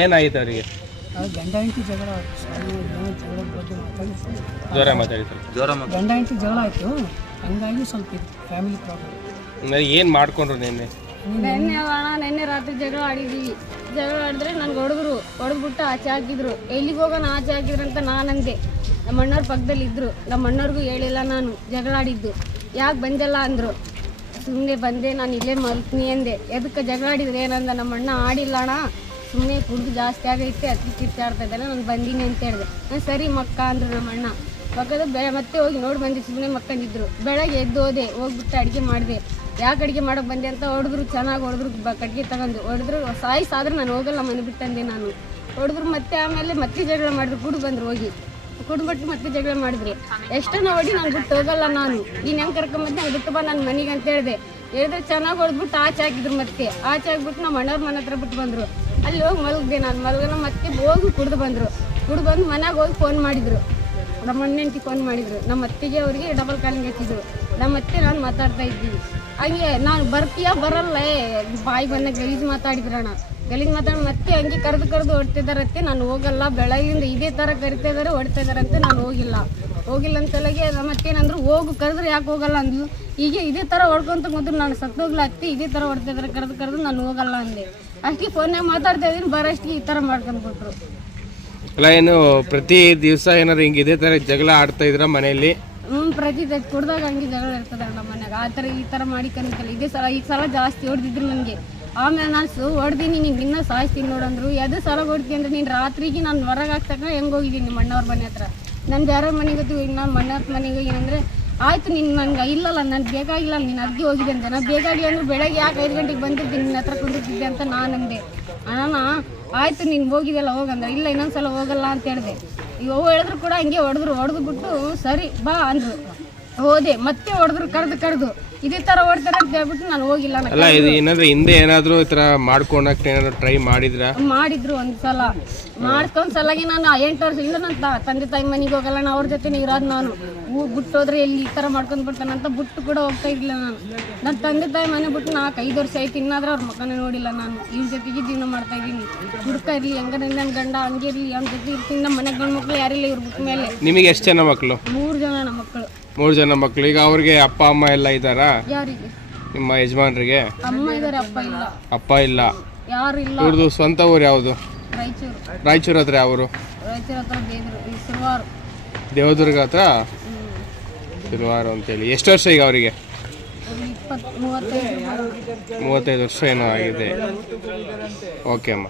ಏನಾಯ್ತು ಅವರಿಗೆ? ಗಂಡ ಹೆಂಡತಿ ಜಗಳ ಶಾಲೆ ಏನೋ ಜಗಳ ಬಗ್ಗೆ ಮಾತಾಡಿ ಜ್ವರ ಮಾತಾಡಿ ಸ್ವಲ್ಪ ಗಂಡ ಹೆಂಡತಿ ಜಗಳ ಆಯಿತು. ಹಂಗಾಗಿ ಸ್ವಲ್ಪ ಫ್ಯಾಮಿಲಿ ಪ್ರಾಬ್ಲಮ್ ಏನು ಮಾಡ್ಕೊಂಡ್ರು ನಿನ್ನೆ? ನೆನ್ನೆ ಅಣ್ಣ ನೆನ್ನೆ ರಾತ್ರಿ ಜಗಳ ಆಡಿದೀವಿ. ಜಗಳ ಆಡಿದ್ರೆ ನನ್ಗೆ ಹೊಡೆದ್ರು. ಹೊಡೆದ್ಬಿಟ್ಟು ಆಚೆ ಹಾಕಿದ್ರು. ಎಲ್ಲಿಗೆ ಹೋಗೋಣ ಆಚೆ ಹಾಕಿದ್ರು ಅಂತ ನಾನು ಅಂದೆ ನಮ್ಮ ಅಣ್ಣವ್ರ ಪಕ್ಕದಲ್ಲಿ ಇದ್ರು. ನಮ್ಮ ಅಣ್ಣವ್ರಿಗೂ ಹೇಳಿಲ್ಲ ನಾನು. ಜಗಳ ಆಡಿದ್ದು. ಯಾಕೆ ಬಂದಲ್ಲ ಅಂದರು. ಸುಮ್ಮನೆ ಬಂದೆ ನಾನು ಇಲ್ಲೇ ಮಲ್ತೀನಿ ಅಂದೆ. ಎದಕ್ಕೆ ಜಗಳ ಆಡಿದ್ರೆ ಏನಂದ? ನಮ್ಮ ಅಣ್ಣ ಆಡಿಲ್ಲ ಅಣ್ಣ. ಸುಮ್ಮನೆ ಕುಡ್ದು ಜಾಸ್ತಿ ಆಗೈತೆ, ಅತಿ ಇದ್ದಲ್ಲ ನಾನು ಬಂದೀನಿ ಅಂತ ಹೇಳಿದೆ. ನಾನು ಸರಿ ಮಕ್ಕ ಅಂದರು ನಮ್ಮ ಅಣ್ಣ ಮಕ್ಕದ ಬೆ, ಮತ್ತೆ ಹೋಗಿ ನೋಡಿ ಬಂದೆ ಸುಮ್ಮನೆ ಮಕ್ಕಂದಿದ್ರು ಬೆಳಗ್ಗೆ ಎದ್ದು ಹೋದೆ, ಹೋಗ್ಬಿಟ್ಟು ಅಡುಗೆ ಮಾಡಿದೆ. ಯಾಕೆ ಅಡುಗೆ ಮಾಡೋಕೆ ಬಂದೆ ಅಂತ ಹೊಡೆದ್ರು, ಚೆನ್ನಾಗಿ ಹೊಡೆದ್ರು, ಬ ಕಟ್ಟಿಗೆ ತಗೊಂಡು. ಹೊಡೆದ್ರು ಸಾಯಿಸಾದ್ರೆ ನಾನು ಹೋಗಲ್ಲ ಮನೆ ಬಿಟ್ಟಂದೆ ನಾನು. ಹೊಡೆದ್ರು ಮತ್ತೆ ಆಮೇಲೆ ಮತ್ತೆ ಜಗಳ ಮಾಡಿದ್ರು ಕುಡ್ದು ಬಂದ್ರು ಹೋಗಿ. ಕುಡ್ಬಿಟ್ಟು ಮತ್ತೆ ಜಗಳ ಮಾಡಿದ್ರಿ. ಎಷ್ಟನ್ನ ಹೊಡಿ ನಾನು ಬಿಟ್ಟು ಹೋಗಲ್ಲ ನಾನು. ನೀನು ಹೆಂಗೆ ಕರ್ಕೊಂಬಂದೆ ಹಂಗೆ ಬಿಟ್ಟು ಬಾ ನನ್ನ ಮನೆಗೆ ಅಂತ ಹೇಳಿದೆ. ಹೇಳಿದ್ರೆ ಚೆನ್ನಾಗಿ ಹೊಡೆದ್ಬಿಟ್ಟು ಆಚೆ ಹಾಕಿದ್ರು ಮತ್ತೆ. ಆಚೆ ಹಾಕ್ಬಿಟ್ಟು ನಮ್ಮ ಅಣ್ಣವ್ರ ಮನೆ ಹತ್ರ ಬಿಟ್ಟು ಬಂದರು. ಅಲ್ಲಿ ಹೋಗಿ ಮಲಗಿದೆ ನಾನು. ಮಲಗನ ಮತ್ತೆ ಹೋಗಿ ಕುಡ್ದು ಬಂದರು. ಕುಡ್ದು ಬಂದು ಮನೆಗೆ ಹೋಗಿ ಫೋನ್ ಮಾಡಿದ್ರು. ನಮ್ಮ ಅಣ್ಣಂಟಿ ಫೋನ್ ಮಾಡಿದ್ರು. ನಮ್ಮ ಅತ್ತಿಗೆ ಅವರಿಗೆ ಡಬಲ್ ಕಾಲಿಂಗ್ ಹಚ್ಚಿದ್ರು. ನಮ್ಮ ಅತ್ತೆ ನಾನು ಮಾತಾಡ್ತಾ ಇದ್ದೀವಿ ಹಂಗೆ ನಾನು ಬರ್ತೀಯಾ ಬರಲ್ಲ? ಬಾಯಿ ಬಂದ ಗಲೀಜು ಮಾತಾಡಿದ್ರಣ್ಣ ಗಲೀಜು ಮಾತಾಡಿ ಮತ್ತೆ ಹಂಗೆ ಕರೆದು ಕರೆದು ಹೊಡ್ತಿದಾರತ್ತೆ ನಾನು ಹೋಗಲ್ಲ. ಬೆಳಗಿಂದ ಇದೇ ಥರ ಕರಿತಾ ಇದಾರೆ ಹೊಡ್ತಾ ಇದಾರಂತೆ ನಾನು ಹೋಗಿಲ್ಲ. ಹೋಗಿಲ್ಲ ಅಂತಲಾಗೆ ಮತ್ತೇನಂದ್ರು ಹೋಗು ಕರೆದ್ರೆ ಯಾಕೆ ಹೋಗಲ್ಲ ಅಂದ್ಲು. ಈಗ ಇದೇ ಥರ ಹೊಡ್ಕೊಂತ ಮೊದಲು ನಾನು ಸತ್ತೋಗ್ಲ ಹತ್ತಿ ಇದೇ ಥರ ಹೊಡ್ತಿದ್ರೆ ಇದಾರೆ ಕರೆದು ಕರೆದು ನಾನು ಹೋಗಲ್ಲ ಅಂದೆ. ಅಷ್ಟೇ ಫೋನ್ಯಾಗ ಮಾತಾಡ್ತಾ ಇದ್ದೀನಿ ಬರೋಷ್ಟಿಗೆ ಈ ಥರ ಮಾಡ್ಕೊಂಡ್ಬಿಟ್ರು ಅಲ್ಲ ಏನು ಪ್ರತಿ ದಿವಸ ಏನಾದ್ರು ಹಿಂಗೆ ಇದೇ ಥರ ಜಗಳ ಆಡ್ತಾ ಇದ್ರ ಮನೆಯಲ್ಲಿ? ಹ್ಞೂ ಪ್ರತಿ ಕುಡ್ದಾಗ ಹಂಗೆ ಜಗಳ ಇರ್ತದೆ ನಮ್ಮ ಮನ್ಯಾಗ. ಆ ಥರ ಈ ಥರ ಮಾಡಿ ಕನಿಕಲ್ಲ ಇದೇ ಸಲ ಈ ಸಲ ಜಾಸ್ತಿ ಹೊಡೆದಿದ್ರು ನನಗೆ ಆಮೇಲೆ ನಾನು ಸು ಹೊಡ್ದೀನಿ ನಿಂಗೆ ಇನ್ನೂ ಸಾಯಿಸ್ತೀನಿ ನೋಡಂದ್ರು ಎದು ಸಲ ಹೊಡ್ತೀನಿ ಅಂದ್ರೆ ನೀನು ರಾತ್ರಿಗೆ ನಾನು ಹೊರಗೆ ಹಾಕ್ತಕ್ಕ ಹೆಂಗೆ ಹೋಗಿದ್ದೀನಿ ನಿಮ್ಮ ಅಣ್ಣವ್ರ ಮನೆ ಹತ್ರ? ನಾನು ಯಾರೋ ಮನೆಗೆ ಹೋಗ್ತೀವಿ ಇನ್ನು ನಮ್ಮ ಅಣ್ಣವ್ರ ಮನೆಗೆ ಏನಂದ್ರೆ, ಆಯ್ತು ನಿನ್ನ ನನ್ಗೆ ಇಲ್ಲಲ್ಲ ನನಗೆ ಬೇಕಾಗಿಲ್ಲ ನೀನು ಅರ್ಗಿ ಹೋಗಿದೆ ಅಂತ. ನಾನು ಬೇಕಾಗಿಲ್ಲ ಅಂದ್ರೆ ಬೆಳಗ್ಗೆ ಯಾಕೆ ಐದು ಗಂಟೆಗೆ ಬಂದಿರ್ತೀನಿ ನಿನ್ನ ಹತ್ರ ಕುಂದಿರ್ತಿದ್ದೆ ಅಂತ ನಾನು ಅಂದೆ. ಅಣ್ಣ ಆಯ್ತು ನೀನು ಹೋಗಿದೆಲ್ಲ ಹೋಗಂದ್ರೆ ಇಲ್ಲ, ಇನ್ನೊಂದ್ಸಲ ಹೋಗಲ್ಲ ಅಂತ ಹೇಳಿದೆ. ಇವು ಹೇಳಿದ್ರು ಕೂಡ ಹಂಗೆ ಹೊಡೆದ್ರು. ಹೊಡೆದು ಬಿಟ್ಟು, ಸರಿ, ಬಾ ಅಂದ್ರು. ಹೋದೆ ಮತ್ತೆ ಹೊಡೆದ್ರು ಕರೆದು ಕರೆದು. ಇದೇ ತರ ಹೊಡ್ತಾರೆ ಅಂತ ಹೇಳ್ಬಿಟ್ಟು ನಾನು ಹೋಗಿಲ್ಲ ಅಲ್ಲ ಇದು ಏನಾದ್ರು ಹಿಂದೆ ಏನಾದ್ರೂ ಈ ತರ ಮಾಡ್ಕೊಳಕ್ಕೆ ಏನಾದ್ರು ಟ್ರೈ ಮಾಡಿದ್ರ? ಮಾಡಿದ್ರು ಒಂದ್ಸಲ. ಮಾಡ್ಕೊಂಡ್ ಸಲಾಗಿ ನಾನು ಎಂಟು ವರ್ಷ ನನ್ನ ತ- ತಂದೆ ತಾಯಿ ಮನೆಗೆ ಹೋಗಲ್ಲ ನಾನು ಅವ್ರ ಜೊತೆ ಇರೋದು ನಾನು. ಹೂ ಬಿಟ್ಟು ಹೋದ್ರೆ ಎಲ್ಲಿ ಈ ತರ ಮಾಡ್ಕೊಂಡ್ ಬಿಡ್ತಾನಂತ ಬಿಟ್ಟು ಕೂಡ ಹೋಗ್ತಾ ಇರ್ಲಿಲ್ಲ ನಾನು. ನನ್ನ ತಂದೆ ತಾಯಿ ಮನೆ ಬಿಟ್ಟು ನಾಲ್ಕು ಐದು ವರ್ಷ ಆಯ್ತು ಇನ್ನಾದ್ರೆ ಅವ್ರ ಮಕ್ಕನೇ ನೋಡಿಲ್ಲ ನಾನು. ಇವ್ರ ಜೊತೆಗೆ ಜೀವನ ಮಾಡ್ತಾ ಇದ್ದೀನಿ. ಹುಡುಕ ಇರ್ಲಿ ಹೆಂಗ ನನ್ನ ಗಂಡ ಹಂಗಿರ್ಲಿ ಅವ್ನ ಜೊತೆ ಇರ್ತೀನಿ ನಮ್ಮ ಮನೆ ಗಂಡ ಮಕ್ಳು ಯಾರಿಲ್ಲ ಇವ್ರ ಬಿಟ್ಟ ಮೇಲೆ. ನಿಮಗೆ ಎಷ್ಟು ಜನ ಮಕ್ಕಳು ಮೂರು ಜನ ನಮ್ಮ ಮಕ್ಕಳು ಮೂರು ಜನ ಮಕ್ಕಳು ಈಗ ಅವ್ರಿಗೆ ಅಪ್ಪ ಅಮ್ಮ ಎಲ್ಲ ಇದ್ದಾರಾ? ಯಾರಿಗೆ? ನಿಮ್ಮ ಯಜಮಾನ್ರಿಗೆ? ಅಮ್ಮ ಅಪ್ಪ ಇಲ್ಲ. ಅಪ್ಪ ಇಲ್ಲ. ಯಾರು ಇಲ್ಲ. ಇವ್ರದ್ದು ಸ್ವಂತ ಊರು ಯಾವುದು? ರಾಯಚೂರು. ರಾಯಚೂರು ಹತ್ರ ಯಾವರು ರಾಯಚೂರು ಹತ್ರ ಬೇದ್ರು ಈ ಸುರುವಾರು. ದೇವದುರ್ಗ ಹತ್ರ? ಅಂತೇಳಿ. ಎಷ್ಟು ವರ್ಷ ಈಗ ಅವರಿಗೆ? ಒಂದು ಇಪ್ಪತ್ತು ಮೂವತ್ತೈದು. ಮೂವತ್ತೈದು ವರ್ಷ ಏನೋ ಆಗಿದೆ. ಓಕೆ ಅಮ್ಮ.